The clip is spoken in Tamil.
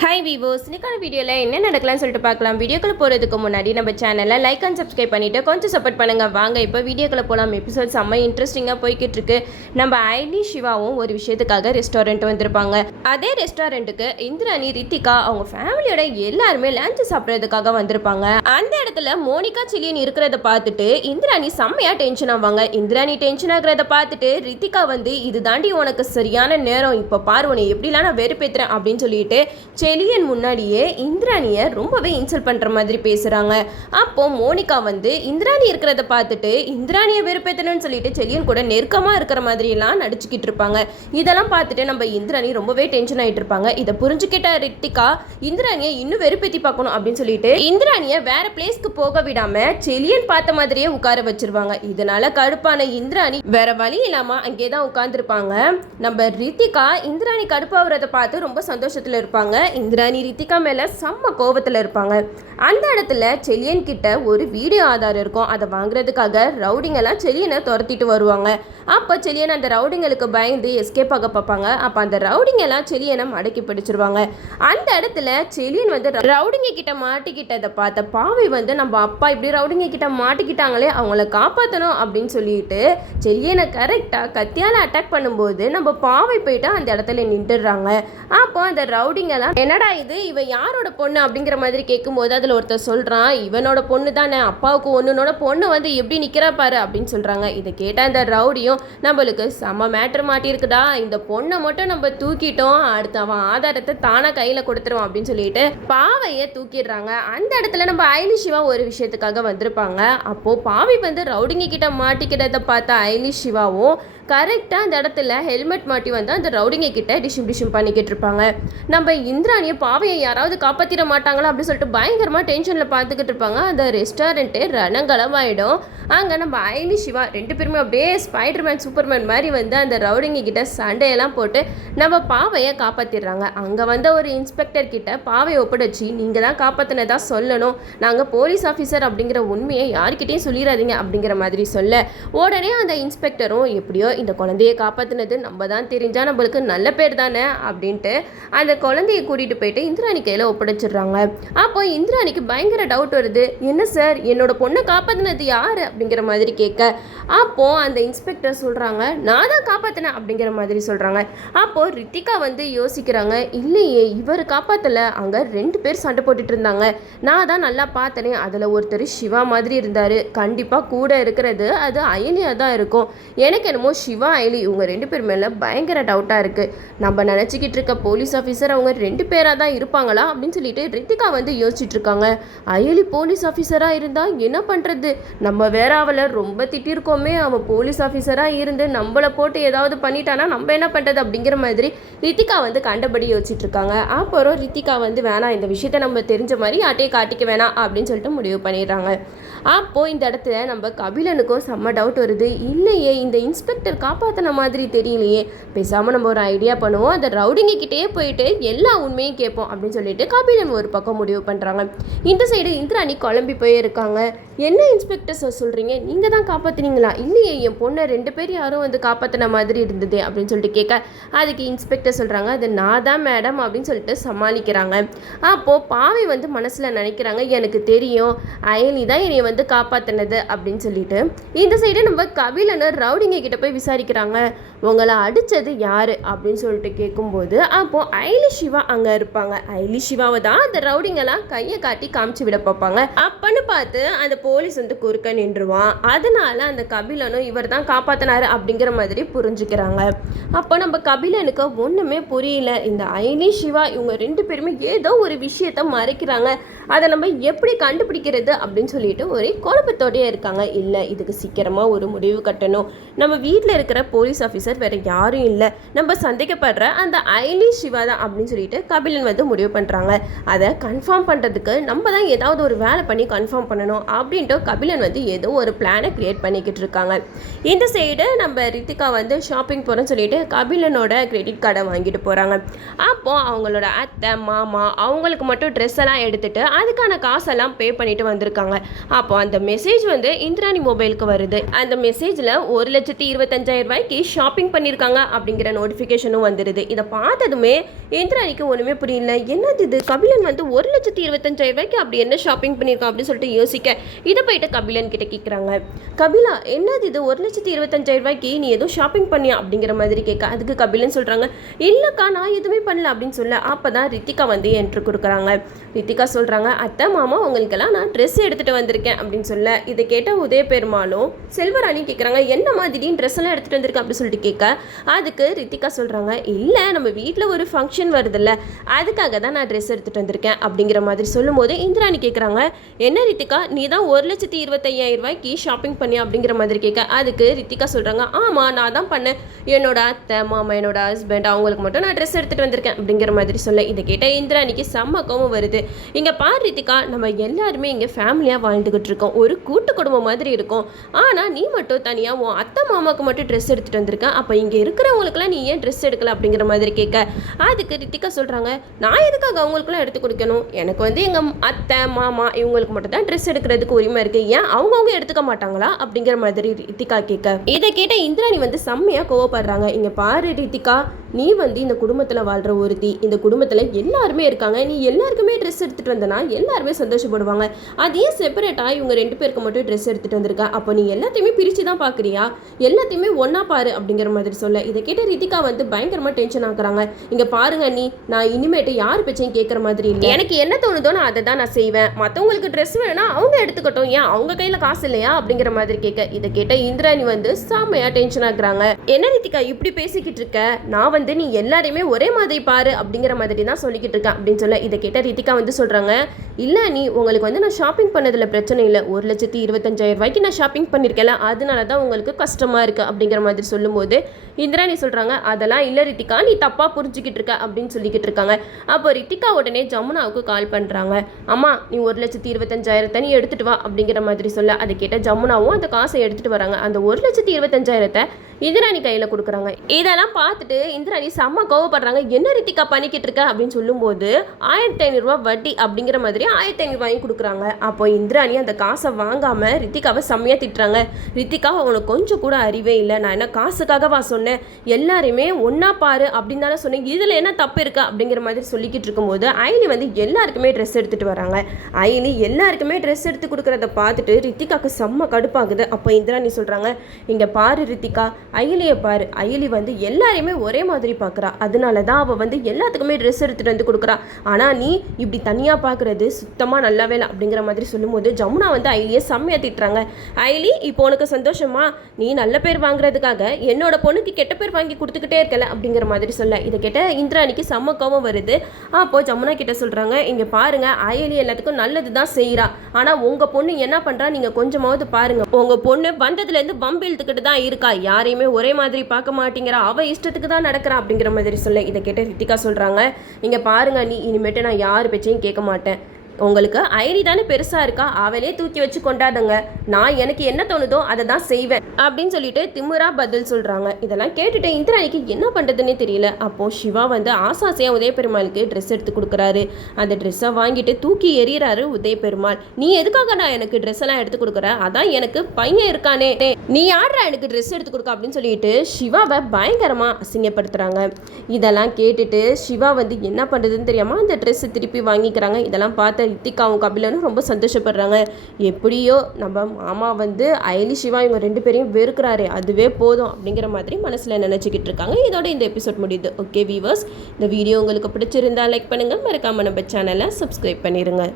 ஹாய் வீவோஸ், இன்னைக்கான வீடியோவில் என்ன நடக்கலாம்னு சொல்லிட்டு பார்க்கலாம். வீடியோக்குள்ள போகிறதுக்கு முன்னாடி நம்ம சேனலை லைக் அண்ட் சப்ஸ்கிரைப் பண்ணிவிட்டு கொஞ்சம் சப்போர்ட் பண்ணுங்கள். வாங்க இப்போ வீடியோக்குள்ள போகலாம். எபிசோட் செம்ம இன்ட்ரெஸ்டிங்காக போய்கிட்டு இருக்கு. நம்ம ஐலி சிவாவும் ஒரு விஷயத்துக்காக ரெஸ்டாரண்ட் வந்திருப்பாங்க. அதே ரெஸ்டாரண்ட்டுக்கு இந்திராணி, ரித்திகா அவங்க ஃபேமிலியோட எல்லாருமே லஞ்ச் சாப்பிட்றதுக்காக வந்திருப்பாங்க. அந்த இடத்துல மோனிகா, சிலியன் இருக்கிறத பார்த்துட்டு இந்திராணி செம்மையாக டென்ஷன் ஆவாங்க. இந்திராணி டென்ஷன் ஆகிறத பார்த்துட்டு ரித்திகா வந்து இது தாண்டி உனக்கு சரியான நேரம், இப்போ பாரு உன்னை எப்படிலாம் நான் வெறுப்பேற்றுறேன் அப்படின்னு சொல்லிட்டு செலியன் முன்னாடியே இந்திராணியை ரொம்பவே இன்சல்ட் பண்ணுற மாதிரி பேசுகிறாங்க. அப்போது மோனிகா வந்து இந்திராணி இருக்கிறத பார்த்துட்டு இந்திராணியை வெறுப்பேற்றணும்னு சொல்லிட்டு செலியன் கூட நெருக்கமாக இருக்கிற மாதிரியெல்லாம் நடிச்சுக்கிட்டு இருப்பாங்க. இதெல்லாம் பார்த்துட்டு நம்ம இந்திராணி ரொம்பவே டென்ஷன் ஆகிட்டு இருப்பாங்க. இதை புரிஞ்சுக்கிட்ட ரித்திகா இந்திராணியை இன்னும் வெறுப்பேற்றி பார்க்கணும் அப்படின்னு சொல்லிட்டு இந்திராணியை வேற பிளேஸ்க்கு போக விடாமல் செலியன் பார்த்த மாதிரியே உட்கார வச்சிருவாங்க. இதனால கடுப்பான இந்திராணி வேற வழி இல்லாமல் அங்கே தான் உட்காந்துருப்பாங்க. நம்ம ரித்திகா இந்திராணி கடுப்பாகிறத பார்த்து ரொம்ப சந்தோஷத்தில் இருப்பாங்க. இந்திராணி ரித்திகா மேலே செம்ம கோபத்தில் இருப்பாங்க. அந்த இடத்துல செலியன் கிட்ட ஒரு வீடியோ ஆதாரம் இருக்கும். அதை வாங்குறதுக்காக ரவுடிங்கெல்லாம் செலியனை துரத்திட்டு வருவாங்க. அப்போ செலியன் அந்த ரவுடிங்களுக்கு பயந்து எஸ்கேப் ஆக பார்ப்பாங்க. அப்போ அந்த ரவுடிங்கெல்லாம் செலியனை மடக்கி பிடிச்சிருவாங்க. அந்த இடத்துல செலியன் வந்து ரவுடிங்க கிட்ட மாட்டிக்கிட்டதை பார்த்த பாவி வந்து நம்ம அப்பா இப்படி ரவுடிங்க கிட்ட மாட்டிக்கிட்டாங்களே, அவங்கள காப்பாற்றணும் அப்படின்னு சொல்லிட்டு செலியனை கரெக்டாக கத்தியால் அட்டாக் பண்ணும்போது நம்ம பாவை போயிட்டு அந்த இடத்துல நின்றுடுறாங்க. அப்போ அந்த ரவுடிங்கெல்லாம் என்னடா இது, இவன் யாரோட பொண்ணு அப்படிங்கிற மாதிரி கேட்கும்போது அதில் ஒருத்தர் சொல்கிறான், இவனோட பொண்ணு தானே, அப்பாவுக்கு ஒன்றுனோட பொண்ணு வந்து எப்படி நிற்கிறா பாரு அப்படின்னு சொல்கிறாங்க. இதை கேட்டால் அந்த ரவுடியும் நம்மளுக்கு செம்ம மேட்ரு மாட்டியிருக்குடா, இந்த பொண்ணை மட்டும் நம்ம தூக்கிட்டோம், அடுத்து அவன் ஆதாரத்தை தானாக கையில் கொடுத்துருவான் அப்படின்னு சொல்லிட்டு பாவையை தூக்கிடுறாங்க. அந்த இடத்துல நம்ம ஐலி சிவா ஒரு விஷயத்துக்காக வந்திருப்பாங்க. அப்போது பாவை வந்து ரவுடிங்க கிட்ட மாட்டிக்கிறத பார்த்த ஐலி சிவாவும் கரெக்டாக அந்த இடத்துல ஹெல்மெட் மாட்டி வந்து அந்த ரவுடிங்க கிட்ட டிஷும் பண்ணிக்கிட்டு இருப்பாங்க. நம்ம இந்திராணியை பாவையை யாராவது காப்பாற்றிட மாட்டாங்களா அப்படின்னு சொல்லிட்டு பயங்கரமாக டென்ஷனில் பார்த்துக்கிட்டு இருப்பாங்க. அந்த ரெஸ்டாரண்ட்டு ரணங்களமாயிடும். அங்கே நம்ம ஐலி சிவா ரெண்டு பேருமே அப்படியே ஸ்பைடர்மேன் சூப்பர்மேன் மாதிரி வந்து அந்த ரவுடிங்க கிட்ட சண்டையெல்லாம் போட்டு நம்ம பாவையை காப்பாற்றிடுறாங்க. அங்கே வந்த ஒரு இன்ஸ்பெக்டர் கிட்ட பாவையை ஒப்படைச்சி நீங்கள் தான் காப்பாற்றினதா சொல்லணும், நாங்கள் போலீஸ் ஆஃபீஸர் அப்படிங்கிற உண்மையை யார்கிட்டையும் சொல்லிடாதீங்க அப்படிங்கிற மாதிரி சொல்ல உடனே அந்த இன்ஸ்பெக்டரும் எப்படியோ இந்த குழந்தையை காப்பாற்றினது நம்ம தான் தெரிஞ்சால் நம்மளுக்கு நல்ல பேர் தானே அப்படின்ட்டு அந்த குழந்தையை கூட்டிகிட்டு போயிட்டு இந்திராணி கையில் ஒப்படைச்சிடுறாங்க. அப்போ இந்திராணிக்கு பயங்கர டவுட் வருது, என்ன சார் என்னோட பொண்ணை காப்பாற்றினது யார் அப்படிங்கிற மாதிரி கேட்க, அப்போது அந்த இன்ஸ்பெக்டர் சொல்கிறாங்க நான் தான் காப்பாற்றினேன் அப்படிங்கிற மாதிரி சொல்கிறாங்க. அப்போது ரித்திகா வந்து யோசிக்கிறாங்க, இல்லையே இவர் காப்பாற்றலை, அங்கே ரெண்டு பேர் சண்டை போட்டுட்டு இருந்தாங்க, நான் தான் நல்லா பார்த்தனே, அதில் ஒருத்தர் சிவா மாதிரி இருந்தார், கண்டிப்பாக கூட இருக்கிறது அது அயலியாக தான் இருக்கும், எனக்கு என்னமோ சிவா ஐலி இவங்க ரெண்டு பேர் மேலே பயங்கர டவுட்டாக இருக்குது, நம்ம நினச்சிக்கிட்டு இருக்க போலீஸ் ஆஃபீஸர் அவங்க ரெண்டு பேராக தான் இருப்பாங்களா அப்படின்னு சொல்லிட்டு ரித்திகா வந்து யோசிச்சுட்டு இருக்காங்க. அயலி போலீஸ் ஆஃபீஸராக இருந்தால் என்ன பண்ணுறது, நம்ம வேற அவளை ரொம்ப திட்டிருக்கோமே, அவன் போலீஸ் ஆஃபீஸராக இருந்து நம்மளை போட்டு ஏதாவது பண்ணிட்டானா நம்ம என்ன பண்ணுறது அப்படிங்கிற மாதிரி ரித்திகா வந்து கண்டபடி யோசிச்சுட்டு இருக்காங்க. அப்புறம் ரித்திகா வந்து வேணாம், இந்த விஷயத்தை நம்ம தெரிஞ்ச மாதிரி யார்ட்டையும் காட்டிக்க வேணாம் அப்படின்னு சொல்லிட்டு முடிவு பண்ணிடுறாங்க. அப்போது இந்த இடத்துல நம்ம கபிலனுக்கும் செம்ம டவுட் வருது, இல்லையே இந்த இன்ஸ்பெக்டர் காப்பாற்றின மாதிரி தெரியலையே, பேசாமல் நம்ம ஒரு ஐடியா பண்ணுவோம், அந்த ரவுடிங்க கிட்டேயே போயிட்டு எல்லா உண்மையும் கேட்போம் அப்படின்னு சொல்லிட்டு கபிலன் ஒரு பக்கம் முடிவு பண்ணுறாங்க. இந்த சைடு இந்திராணி குழம்பி போயிருக்காங்க. என்ன இன்ஸ்பெக்டர் சார் சொல்கிறீங்க, நீங்கள் தான் காப்பாற்றினீங்களா, இல்லையே என் பொண்ணை ரெண்டு பேர் யாரும் வந்து காப்பாற்றின மாதிரி இருந்தது அப்படின்னு சொல்லிட்டு கேட்க, அதுக்கு இன்ஸ்பெக்டர் சொல்கிறாங்க அது நான் தான் மேடம் அப்படின்னு சொல்லிட்டு சமாளிக்கிறாங்க. அப்போது பாவை வந்து மனசில் நினைக்கிறாங்க, எனக்கு தெரியும் அயலி தான் என்னை வந்து காப்பாற்றினது அப்படின்னு சொல்லிட்டு இந்த சைடு நம்ம கபிலனை ரவுடிங்க கிட்ட போய் விசாரிக்கிறாங்க, உங்களை அடித்தது யார் அப்படின்னு சொல்லிட்டு கேட்கும்போது அப்போது ஐலி சிவா அங்கே இருப்பாங்க. ஐலி சிவாவை தான் அந்த ரவுடிங்கெல்லாம் கையை காட்டி காமிச்சு விட பார்ப்பாங்க. அப்பன்னு பார்த்து அந்த போலீஸ் வந்து குறுக்க நின்றுவான். அதனால அந்த கபிலனும் இவர் தான் காப்பாற்றினாரு அப்படிங்கிற மாதிரி புரிஞ்சுக்கிறாங்க. அப்போ நம்ம கபிலனுக்கு ஒன்றுமே புரியல, இந்த ஐலி சிவா இவங்க ரெண்டு பேருமே ஏதோ ஒரு விஷயத்த மறைக்கிறாங்க, அதை நம்ம எப்படி கண்டுபிடிக்கிறது அப்படின்னு சொல்லிட்டு ஒரே குழப்பத்தோடையே இருக்காங்க. இல்லை இதுக்கு சீக்கிரமாக ஒரு முடிவு கட்டணும், நம்ம வீட்டில் இருக்கிற போலீஸ் ஆஃபீஸர் வேறு யாரும் இல்லை, நம்ம சந்தேகப்படுற அந்த ஐலி சிவா தான் அப்படின்னு சொல்லிட்டு கபிலன் வந்து முடிவு பண்ணுறாங்க. அதை கன்ஃபார்ம் பண்ணுறதுக்கு நம்ம தான் ஏதாவது ஒரு வேலை பண்ணி கன்ஃபார்ம் பண்ணணும் அப்படின்ட்டு கபிலன் வந்து ஏதோ ஒரு பிளானை க்ரியேட் பண்ணிக்கிட்டு இருக்காங்க. இந்த சைடு நம்ம ரித்திகா வந்து ஷாப்பிங் போகிறோன்னு சொல்லிட்டு கபிலனோட கிரெடிட் கார்டை வாங்கிட்டு போகிறாங்க. அப்போது அவங்களோட அத்தை மாமா அவங்களுக்கு மட்டும் ட்ரெஸ் எல்லாம் எடுத்துகிட்டு அதுக்கான காசெல்லாம் பே பண்ணிட்டு வந்திருக்காங்க. அப்போ அந்த மெசேஜ் வந்து இந்திராணி மொபைலுக்கு வருது. அந்த மெசேஜில் 1,25,000 ரூபாய்க்கு ஷாப்பிங் பண்ணியிருக்காங்க அப்படிங்கிற நோட்டிஃபிகேஷனும் வந்துடுது. இதை பார்த்ததுமே இந்திராணிக்கு ஒன்றுமே புரியல. என்னது இது, கபிலன் வந்து 1,25,000 அப்படி என்ன ஷாப்பிங் பண்ணியிருக்கான் அப்படின்னு சொல்லிட்டு யோசிக்க இதை போயிட்டு கபிலன் கிட்ட கேட்குறாங்க. கபிலா, என்னது இது 1,25,000 நீ எதுவும் ஷாப்பிங் பண்ணியா அப்படிங்கிற மாதிரி கேட்க, அதுக்கு கபிலன் சொல்கிறாங்க, இல்லைக்கா நான் எதுவுமே பண்ணல அப்படின்னு சொல்ல. அப்போ தான் ரித்திகா வந்து என்ட்ரு கொடுக்குறாங்க. ரித்திகா சொல்கிறாங்க, அத்தை மாமா உங்களுக்கெல்லாம் நான் ட்ரெஸ் எடுத்துகிட்டு வந்திருக்கேன் அப்படின்னு சொல்ல. இதை கேட்ட உதய பெருமாளும் செல்வராணி கேட்குறாங்க, என்னம்மா திடீர்னு ட்ரெஸ் எல்லாம் எடுத்துகிட்டு வந்திருக்கேன் அப்படின்னு சொல்லிட்டு கேட்க, அதுக்கு ரித்திகா சொல்கிறாங்க, இல்லை நம்ம வீட்டில் ஒரு ஃபங்க்ஷன் வருதுல்ல அதுக்காக தான் நான் ட்ரெஸ் எடுத்துகிட்டு வந்திருக்கேன் அப்படிங்கிற மாதிரி சொல்லும்போது இந்திராணி கேட்குறாங்க, என்ன ரித்திகா நீ தான் 1,25,000 ஷாப்பிங் பண்ணியா அப்படிங்கிற மாதிரி கேட்க, அதுக்கு ரித்திகா சொல்கிறாங்க, ஆமாம் நான் தான் பண்ணேன், என்னோட அத்தை மாமா என்னோட ஹஸ்பண்ட் அவங்களுக்கு மட்டும் நான் ட்ரெஸ் எடுத்துகிட்டு வந்திருக்கேன் அப்படிங்கிற மாதிரி சொல்ல. இதை கேட்ட இந்திராணிக்கு செம்ம கோவம் வருது. இங்கே பார் ரித்திகா, நம்ம எல்லாருமே இங்கே ஃபேமிலியாக வாழ்ந்துக்கிட்டு இருக்கோம், ஒரு கூட்டு குடும்பம் மாதிரி இருக்கும். ஆனால் நீ மட்டும் தனியாக உன் அத்தை மாமாவுக்கு மட்டும் ட்ரெஸ் எடுத்துகிட்டு வந்திருக்கேன், அப்போ இங்கே இருக்கிறவங்களுக்குலாம் நீ ஏன் ட்ரெஸ் எடுக்கல அப்படிங்கிற மாதிரி கேட்க, அதுக்கு ரித்திகா சொல்கிறாங்க, நான் எதுக்காக அவங்களுக்குலாம் எடுத்து கொடுக்கணும், எனக்கு வந்து எங்கள் அத்தை மாமா இவங்களுக்கு மட்டும் தான் ட்ரெஸ் எடுக்கிறதுக்கு உரிமை இருக்குது, ஏன் அவங்கவுங்க எடுத்துக்க மாட்டாங்களா அப்படிங்கிற மாதிரி ரித்திகா கேட்க, இதை கேட்ட இந்திராணி வந்து செம்மையாக கோவப்படுறாங்க. இங்கே பாரு ரித்திகா, நீ வந்து இந்த குடும்பத்தில் வாழ்கிற ஒருத்தி, இந்த குடும்பத்தில் எல்லாருமே இருக்காங்க, நீ எல்லாருக்குமே ட்ரெஸ் எடுத்துகிட்டு வந்தனா எல்லாருமே சந்தோஷப்படுவாங்க, அதே செப்பரேட்டாக இவங்க 2 பேருக்கு மட்டும் ட்ரெஸ் எடுத்துகிட்டு வந்திருக்கா, அப்போ நீ எல்லாத்தையுமே பிரித்து தான் பார்க்குறியா, எல்லாத்தையுமே ஒன்றா பாரு அப்படிங்கிற மாதிரி சொல்ல. இதை கேட்ட ரித்திகா வந்து பயங்கரமாக டென்ஷன் ஆகுறாங்க. இங்கே பாருங்க நான் இனிமேட்டு யார் பேச்சையும் கேட்குற மாதிரி இல்லை, எனக்கு என்ன தோணுதோ நான் அதை தான் நான் செய்வேன், மற்றவங்களுக்கு ட்ரெஸ் வேணா அவங்க எடுத்துக்கட்டும், ஏன் அவங்க கையில் காசு இல்லையா அப்படிங்கிற மாதிரி கேட்க, இதை கேட்ட இந்திராணி வந்து செம்மையாக டென்ஷன் ஆகுறாங்க. என்ன ரித்திகா இப்படி பேசிக்கிட்டு இருக்க, நான் வந்து நீ எல்லாரையுமே ஒரே மாதிரி பாரு அப்படிங்கிற மாதிரி தான் சொல்லிக்கிட்டு இருக்கேன் அப்படின்னு சொல்ல. இதை கேட்ட ரித்திகா வந்து சொல்கிறாங்க, இல்லை நீ உங்களுக்கு வந்து நான் ஷாப்பிங் பண்ணதில் பிரச்சனை இல்லை, 1,25,000 நான் ஷாப்பிங் பண்ணியிருக்கேன்ல அதனால தான் உங்களுக்கு கஷ்டமாக இருக்குது அப்படிங்கிற மாதிரி சொல்லும்போது இந்திராணி சொல்கிறாங்க, அதெல்லாம் இல்லை ரித்திகா நீ தப்பாக புரிஞ்சுக்கிட்டு இருக்க அப்படின்னு சொல்லிக்கிட்டு இருக்காங்க. அப்போ ரித்திகா உடனே ஜமுனாவுக்கு கால் பண்ணுறாங்க, அம்மா நீ 1,25,000 நீ எடுத்துகிட்டு வா அப்படிங்கிற மாதிரி சொல்ல. அதை கேட்ட ஜமுனாவும் அந்த காசை எடுத்துகிட்டு வராங்க. அந்த 1,25,000 இந்திராணி கையில் கொடுக்குறாங்க. இதெல்லாம் பார்த்துட்டு இந்திராணி செம்ம கோவப்படுறாங்க, என்ன ரித்திகா பண்ணிக்கிட்டு இருக்க அப்படின்னு சொல்லும்போது 1,500 வட்டி அப்படிங்கிற மாதிரி 1,500 கொடுக்குறாங்க. அப்போ இந்திராணி அந்த காசை வாங்காமல் ரித்திகாவை செம்மையாக திட்டுறாங்க. ரித்திகா உனக்கு கொஞ்சம் கூட அறிவே இல்லை, நான் என்ன காசுக்காகவா சொன்னேன், எல்லாருமே ஒன்றா பாரு அப்படின்னு தானே சொன்னேன், இதில் என்ன தப்பு இருக்கு அப்படிங்கிற மாதிரி சொல்லிக்கிட்டு இருக்கும்போது ஐலி வந்து எல்லாருக்குமே ட்ரெஸ் எடுத்துகிட்டு வராங்க. ஐலி எல்லாருக்குமே ட்ரெஸ் எடுத்து கொடுக்குறத பார்த்துட்டு ரித்திகாவுக்கு செம்ம கடுப்பாகுது. அப்போ இந்திராணி சொல்கிறாங்க, இங்கே பாரு ரித்திகா, ஐலியை பாரு, ஐலி வந்து எல்லாரையுமே ஒரே மாதிரி பார்க்குறா, அதனால தான் அவள் வந்து எல்லாத்துக்குமே ட்ரெஸ் எடுத்துகிட்டு வந்து கொடுக்குறா, ஆனால் நீ இப்படி தனியாக பார்க்குறது சுத்தமாக நல்லாவே இல்லை அப்படிங்கிற மாதிரி சொல்லும்போது ஜமுனா வந்து ஐலியை செம்மையாக திட்டுறாங்க. ஐலி இப்போ உனக்கு சந்தோஷமா, நீ நல்ல பேர் வாங்குறதுக்காக என்னோட பொண்ணுக்கு கெட்ட பேர் வாங்கி கொடுத்துக்கிட்டே இருக்கல அப்படிங்கிற மாதிரி சொல்ல. இதை கேட்ட இந்திராணிக்கு செம்ம கோவம் வருது. அப்போ ஜமுனா கிட்ட சொல்கிறாங்க, இங்கே பாருங்க ஐலி எல்லாத்துக்கும் நல்லது தான் செய்கிறா, ஆனால் உங்கள் பொண்ணு என்ன பண்ணுறா நீங்கள் கொஞ்சமாவது பாருங்க, உங்கள் பொண்ணு வந்ததுலேருந்து பம்பு இழுத்துக்கிட்டு தான் இருக்கா, யாரையுமே ஒரே மாதிரி பார்க்க மாட்டேங்கிறா, அவ இஷ்டத்துக்கு தான் நடக்கிறா அப்படிங்கிற மாதிரி சொல்ல. இதை கேட்ட ரித்திகா சொல்கிறாங்க, இங்கே பாருங்க நீ இனிமேட்டு நான் யார் பேச்சையும் கேட்க மாட்டேன், உங்களுக்கு ஐடி தானே பெருசாக இருக்கா, அவளே தூக்கி வச்சு கொண்டாடுங்க, நான் எனக்கு என்ன தோணுதோ அதை தான் செய்வேன் அப்படின்னு சொல்லிட்டு திமுறா பதில் சொல்கிறாங்க. இதெல்லாம் கேட்டுட்டு இந்திராணிக்கு என்ன பண்ணுறதுன்னே தெரியல. அப்போது சிவா வந்து ஆசாசையாக உதய பெருமாளுக்கு ட்ரெஸ் எடுத்து கொடுக்குறாரு. அந்த ட்ரெஸ்ஸை வாங்கிட்டு தூக்கி எறிகிறாரு உதய பெருமாள். நீ எதுக்காக நான் எனக்கு ட்ரெஸ் எல்லாம் எடுத்து கொடுக்குற, அதான் எனக்கு பையன் இருக்கானே, நீ யாரா எனக்கு ட்ரெஸ் எடுத்து கொடுக்க அப்படின்னு சொல்லிட்டு சிவாவை பயங்கரமாக அசிங்கப்படுத்துகிறாங்க. இதெல்லாம் கேட்டுட்டு சிவா வந்து என்ன பண்ணுறதுன்னு தெரியாமல் அந்த ட்ரெஸ்ஸை திருப்பி வாங்கிக்கிறாங்க. இதெல்லாம் பார்த்து ரித்திகாவும் கபிலனும் ரொம்ப சந்தோஷப்படுறாங்க. எப்படியோ நம்ம மாமா வந்து ஐலி சிவா இவங்க 2 பேரையும் வெறுக்கிறாரு, அதுவே போதும் அப்படிங்கிற மாதிரி மனசில் நினச்சிக்கிட்டு இருக்காங்க. இதோட இந்த எபிசோட் முடியுது. ஓகே வீவர்ஸ், இந்த வீடியோ உங்களுக்கு பிடிச்சிருந்தா லைக் பண்ணுங்கள், மறக்காமல் நம்ம சேனலை சப்ஸ்கிரைப் பண்ணிடுங்க.